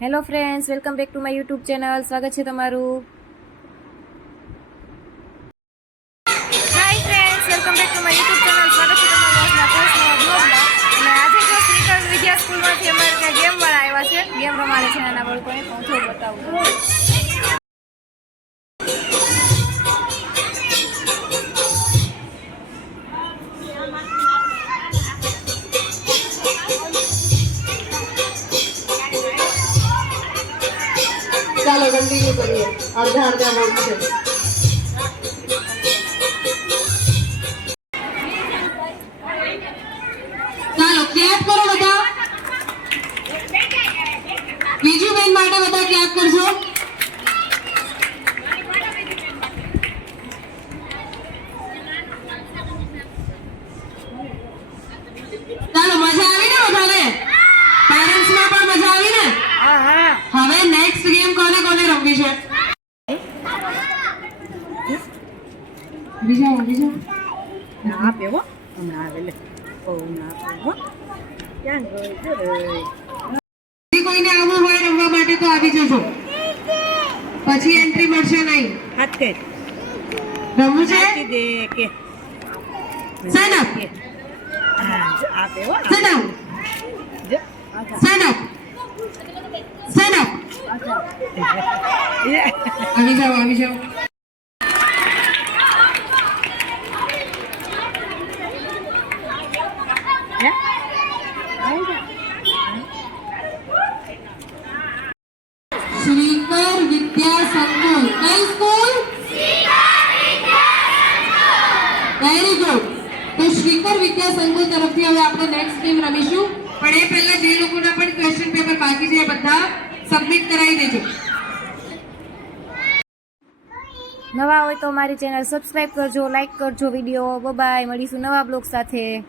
Hello friends welcome back to my YouTube channel સ્વાગત છે તમારું hi friends welcome back to my YouTube channel સ્વાગત છે તમારું આજના આજે જો શ્રીકર વિદ્યા ગેમ વાળા આવ્યા છે. ગેમ રમાડે છે. નાના બાળકોને હું બતાવું. ચાલો કન્ટિન્યુ કરીએ. અડધા અડધા વર્ડ છે. ચાલો ક્લેપ કરો બધા. બીજું બેન માટે બધા ક્લેપ કરજો ચાલો મજા આવી ને બધાને પેરેન્ટ્સમાં પણ મજા આવી ને હા હા હવે નેક્સ્ટ ગેમ કોને કોને છે બીજા બીજા. ના આપે હો. હમણાં આવે લે. ઓ ના આપે હો. ક્યાં ગયો કોઈને આવવું હોય રમવા માટે તો આવી જજો. પછી એન્ટ્રી મળશે નહીં. હાથ કે રમવું છે? દે કે. સાના આપે હો. Sit down. આવી જાઓ આવી જાઓ. શ્રીકર વિદ્યા સંકુલ તરફથી હવે આપણે નેક્સ્ટ ગેમ રમીશું પણ એ પહેલા જે લોકોના પણ ક્વેશ્ચન પેપર બાકી છે બધા સબમિટ કરાવી દેજો નવા હોય તો મારી ચેનલ સબસ્ક્રાઈબ કરજો લાઇક કરજો વીડિયો બાય મળીશું નવા બ્લોગ સાથે.